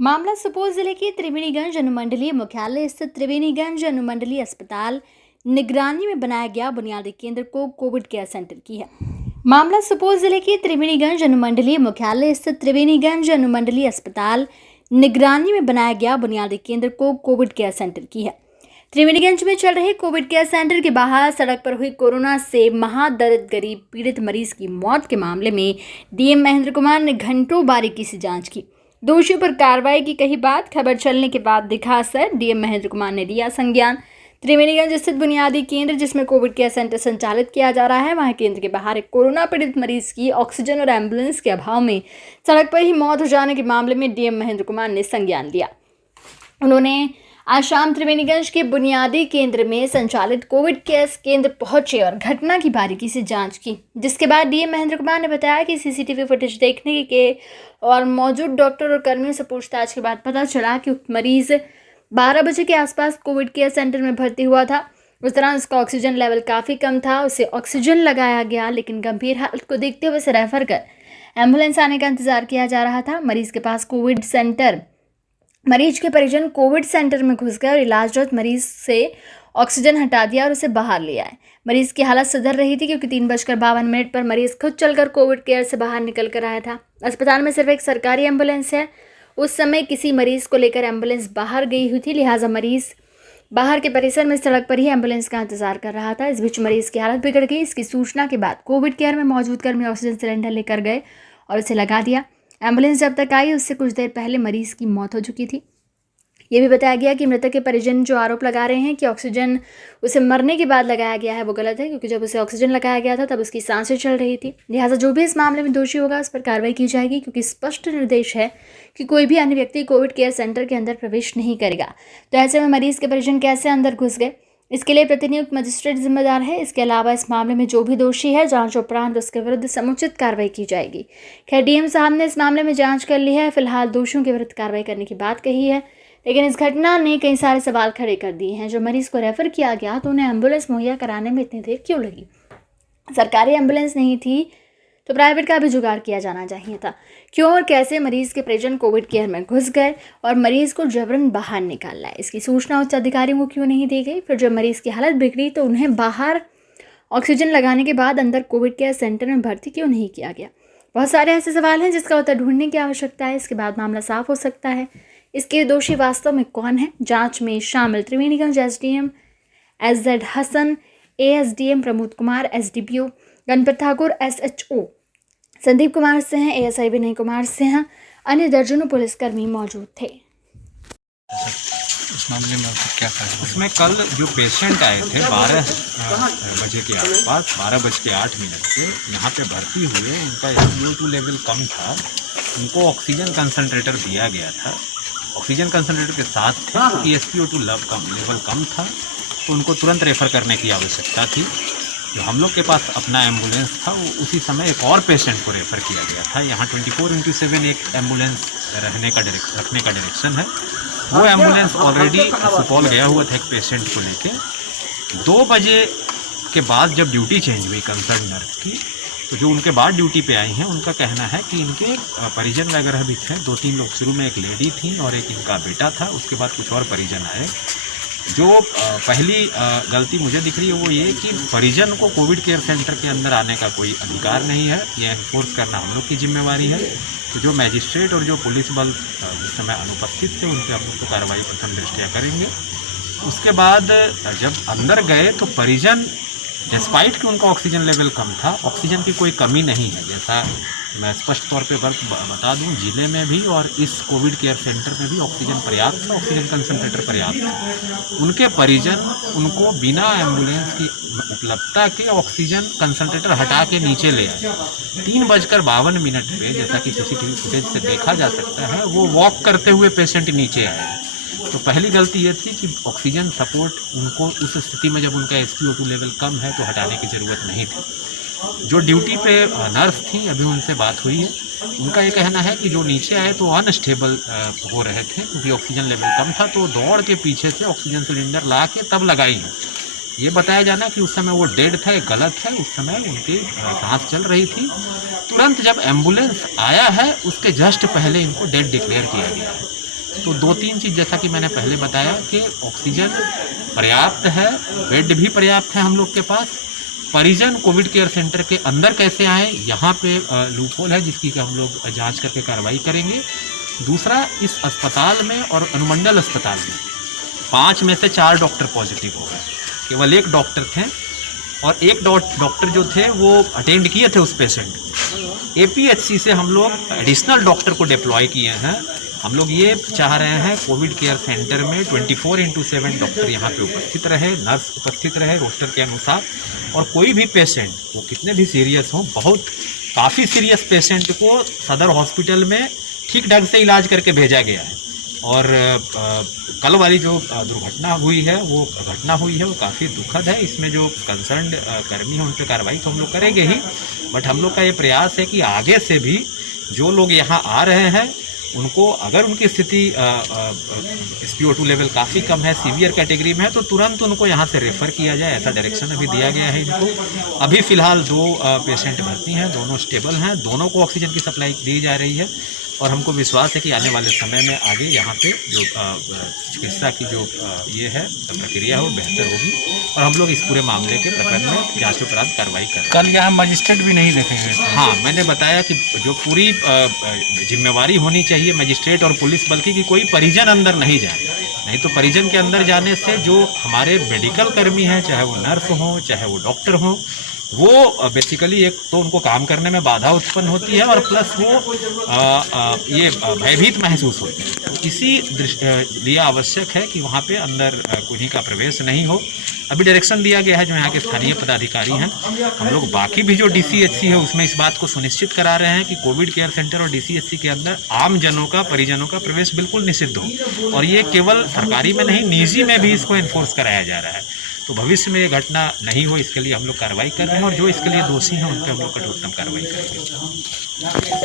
मामला सुपौल जिले के त्रिवेणीगंज अनुमंडलीय मुख्यालय स्थित त्रिवेणीगंज अनुमंडलीय अस्पताल निगरानी में बनाया गया बुनियादी केंद्र को कोविड केयर सेंटर की है। मामला सुपौल जिले के त्रिवेणीगंज अनुमंडलीय मुख्यालय स्थित त्रिवेणीगंज अनुमंडलीय अस्पताल निगरानी में बनाया गया बुनियादी केंद्र को कोविड केयर सेंटर की है। त्रिवेणीगंज में चल रहे कोविड केयर सेंटर के बाहर सड़क पर हुई कोरोना से महादर्द गरीब पीड़ित मरीज की मौत के मामले में डीएम महेंद्र कुमार ने घंटों बारीकी से जांच की। दोषियों पर कार्रवाई की कही बात। खबर चलने के बाद दिखा असर। डीएम महेंद्र कुमार ने लिया संज्ञान। त्रिवेणीगंज स्थित बुनियादी केंद्र जिसमें कोविड केयर सेंटर संचालित किया जा रहा है, वहां केंद्र के बाहर एक कोरोना पीड़ित मरीज की ऑक्सीजन और एम्बुलेंस के अभाव में सड़क पर ही मौत हो जाने के मामले में डीएम महेंद्र कुमार ने संज्ञान लिया। उन्होंने आज शाम त्रिवेणीगंज के बुनियादी केंद्र में संचालित कोविड केयर केंद्र पहुंचे और घटना की बारीकी से जांच की, जिसके बाद डीएम महेंद्र कुमार ने बताया कि सीसीटीवी फुटेज देखने के और मौजूद डॉक्टर और कर्मियों से पूछताछ के बाद पता चला कि मरीज 12 बजे के आसपास कोविड केयर सेंटर में भर्ती हुआ था। उस दौरान उसका ऑक्सीजन लेवल काफ़ी कम था। उसे ऑक्सीजन लगाया गया, लेकिन गंभीर हालत को देखते हुए उसे रेफर कर एम्बुलेंस आने का इंतजार किया जा रहा था। मरीज के परिजन कोविड सेंटर में घुस गए और इलाजरत मरीज से ऑक्सीजन हटा दिया और उसे बाहर ले आए। मरीज की हालत सुधर रही थी क्योंकि 3:52 पर मरीज खुद चलकर कोविड केयर से बाहर निकल कर आया था। अस्पताल में सिर्फ एक सरकारी एम्बुलेंस है। उस समय किसी मरीज को लेकर एम्बुलेंस बाहर गई हुई थी, लिहाजा मरीज बाहर के परिसर में सड़क पर ही एम्बुलेंस का इंतजार कर रहा था। इस बीच मरीज की हालत बिगड़ गई। इसकी सूचना के बाद कोविड केयर में मौजूद कर्मी ऑक्सीजन सिलेंडर लेकर गए और उसे लगा दिया। एम्बुलेंस जब तक आई उससे कुछ देर पहले मरीज की मौत हो चुकी थी। ये भी बताया गया कि मृतक के परिजन जो आरोप लगा रहे हैं कि ऑक्सीजन उसे मरने के बाद लगाया गया है, वो गलत है, क्योंकि जब उसे ऑक्सीजन लगाया गया था तब उसकी सांसें चल रही थी। लिहाजा जो भी इस मामले में दोषी होगा उस पर कार्रवाई की जाएगी, क्योंकि स्पष्ट निर्देश है कि कोई भी अन्य व्यक्ति कोविड केयर सेंटर के अंदर प्रवेश नहीं करेगा। तो ऐसे में मरीज के परिजन कैसे अंदर घुस गए, इसके लिए प्रतिनियुक्त मजिस्ट्रेट जिम्मेदार है। इसके अलावा इस मामले में जो भी दोषी है, जांच उपरांत उसके विरुद्ध समुचित कार्रवाई की जाएगी। खैर, डीएम साहब ने इस मामले में जांच कर ली है। फिलहाल दोषियों के विरुद्ध कार्रवाई करने की बात कही है, लेकिन इस घटना ने कई सारे सवाल खड़े कर दिए हैं। जो मरीज को रेफर किया गया तो उन्हें एम्बुलेंस मुहैया कराने में इतनी देर क्यों लगी? सरकारी एम्बुलेंस नहीं थी तो प्राइवेट का भी जुगाड़ किया जाना चाहिए था। क्यों और कैसे मरीज के परिजन कोविड केयर में घुस गए और मरीज को जबरन बाहर निकाल लाए, इसकी सूचना उच्च अधिकारियों को क्यों नहीं दी गई? फिर जब मरीज की हालत बिगड़ी तो उन्हें बाहर ऑक्सीजन लगाने के बाद अंदर कोविड केयर सेंटर में भर्ती क्यों नहीं किया गया? बहुत सारे ऐसे सवाल हैं जिसका उत्तर ढूंढने की आवश्यकता है। इसके बाद मामला साफ हो सकता है। इसके दोषी वास्तव में कौन है? जांच में शामिल Triveniganj SDM SZ Hasan, ASDM Pramod Kumar, SDPO Ganpat Thakur, SHO Sandeep Kumar Singh, ASI Vinay Kumar Singh, अन्य दर्जनों पुलिसकर्मी मौजूद थे। उस मामले में क्या कहा? उसमें कल जो पेशेंट आए थे 12 बजे के आसपास, 12:08 पे यहाँ पे भर्ती हुए, उनका SpO2 लेवल कम था, उनको ऑक्सीजन कंसनट्रेटर दिया गया था। ऑक्सीजन कंसनट्रेटर के साथ थे, SpO2 लेवल कम था, तो उनको तुरंत रेफ़र करने की आवश्यकता थी। जो हम लोग के पास अपना एम्बुलेंस था, वो उसी समय एक और पेशेंट को रेफ़र किया गया था। यहाँ 24/7 एक एम्बुलेंस रखने का डायरेक्शन है। वो एम्बुलेंस ऑलरेडी सुपौल गया हुआ था एक पेशेंट को लेके। 2 बजे के बाद जब ड्यूटी चेंज हुई कंसर्न नर्स की, तो जो उनके बाद ड्यूटी पे आई हैं उनका कहना है कि इनके परिजन वगैरह भी थे। 2-3 लोग, शुरू में एक लेडी थी और एक इनका बेटा था, उसके बाद कुछ और परिजन आए। जो पहली गलती मुझे दिख रही है वो ये कि परिजन को कोविड केयर सेंटर के अंदर आने का कोई अधिकार नहीं है। ये एनफोर्स करना हम लोग की जिम्मेवारी है। तो जो मैजिस्ट्रेट और जो पुलिस बल इस समय अनुपस्थित थे, उन पर हम लोग तो कार्रवाई प्रथम दृष्टया करेंगे। उसके बाद जब अंदर गए तो परिजन, डिस्पाइट कि उनका ऑक्सीजन लेवल कम था, ऑक्सीजन की कोई कमी नहीं है। जैसा मैं स्पष्ट तौर पे बता दूं, जिले में भी और इस कोविड केयर सेंटर में भी ऑक्सीजन पर्याप्त था, ऑक्सीजन कंसनट्रेटर पर्याप्त था। उनके परिजन उनको बिना एम्बुलेंस की उपलब्धता के ऑक्सीजन कंसनट्रेटर हटा के नीचे ले आए। 3:52 पे, जैसा कि सीसीटीवी फुटेज से देखा जा सकता है, वो वॉक करते हुए पेशेंट नीचे आए। तो पहली गलती ये थी कि ऑक्सीजन सपोर्ट उनको उस स्थिति में, जब उनका SpO2 लेवल कम है, तो हटाने की ज़रूरत नहीं थी। जो ड्यूटी पे नर्स थी, अभी उनसे बात हुई है, उनका ये कहना है कि जो नीचे आए तो अनस्टेबल हो रहे थे क्योंकि ऑक्सीजन लेवल कम था, तो दौड़ के पीछे से ऑक्सीजन सिलेंडर ला के तब लगाई है। ये बताया जाना कि उस समय वो डेड था, ये गलत है। उस समय उनकी सांस चल रही थी। तुरंत जब एम्बुलेंस आया है, उसके जस्ट पहले इनको डेड डिक्लेयर किया गया है। तो 2-3 चीज़ जैसा कि मैंने पहले बताया कि ऑक्सीजन पर्याप्त है, बेड भी पर्याप्त है हम लोग के पास। परिजन कोविड केयर सेंटर के अंदर कैसे आएँ, यहाँ पे लूपहोल है जिसकी कि हम लोग जांच करके कार्रवाई करेंगे। दूसरा, इस अस्पताल में और अनुमंडल अस्पताल में 5 में से 4 डॉक्टर पॉजिटिव हो गए। केवल 1 डॉक्टर थे और 1 डॉक्टर जो थे वो अटेंड किए थे उस पेशेंट को। APHC से हम लोग एडिशनल डॉक्टर को डिप्लॉय किए हैं। हम लोग ये चाह रहे हैं कोविड केयर सेंटर में 24/7 डॉक्टर यहाँ पे उपस्थित रहे, नर्स उपस्थित रहे रोस्टर के अनुसार। और कोई भी पेशेंट, वो कितने भी सीरियस हों, काफ़ी सीरियस पेशेंट को सदर हॉस्पिटल में ठीक ढंग से इलाज करके भेजा गया है। और कल वाली जो दुर्घटना हुई है, वो काफ़ी दुखद है। इसमें जो कंसर्न कर्मी हैं उन पर कार्रवाई तो हम लोग करेंगे ही, बट हम लोग का ये प्रयास है कि आगे से भी जो लोग यहाँ आ रहे हैं उनको, अगर उनकी स्थिति SpO2 लेवल काफ़ी कम है, सीवियर कैटेगरी में है, तो तुरंत उनको यहाँ से रेफ़र किया जाए। ऐसा डायरेक्शन अभी दिया गया है इनको। अभी फ़िलहाल 2 पेशेंट भर्ती हैं, दोनों स्टेबल हैं, दोनों को ऑक्सीजन की सप्लाई दी जा रही है। और हमको विश्वास है कि आने वाले समय में आगे यहाँ पे जो चिकित्सा की जो ये है प्रक्रिया है वो बेहतर होगी। और हम लोग इस पूरे मामले के प्रकरण में जांच उपरांत कार्रवाई करें। कल यहाँ मजिस्ट्रेट भी नहीं देखेंगे? हाँ, मैंने बताया कि जो पूरी जिम्मेवारी होनी चाहिए मजिस्ट्रेट और पुलिस बल की, कि कोई परिजन अंदर नहीं जाए। नहीं तो परिजन के अंदर जाने से जो हमारे मेडिकल कर्मी हैं, चाहे वो नर्स हों, चाहे वो डॉक्टर हों, वो बेसिकली एक तो उनको काम करने में बाधा उत्पन्न होती है और प्लस वो ये भयभीत महसूस होती है। तो इसी लिए आवश्यक है कि वहाँ पे अंदर किन्हीं का प्रवेश नहीं हो। अभी डायरेक्शन दिया गया है जो यहाँ के स्थानीय पदाधिकारी हैं। हम लोग बाकी भी जो DCHC है उसमें इस बात को सुनिश्चित करा रहे हैं कि कोविड केयर सेंटर और DCHC के अंदर आम जनों का, परिजनों का प्रवेश बिल्कुल निषिद्ध हो। और ये केवल सरकारी में नहीं, निजी में भी इसको एनफोर्स कराया जा रहा है। तो भविष्य में ये घटना नहीं हो, इसके लिए हम लोग कार्रवाई कर रहे हैं और जो इसके लिए दोषी हैं उन पर हम लोग कठोरतम कार्रवाई करेंगे।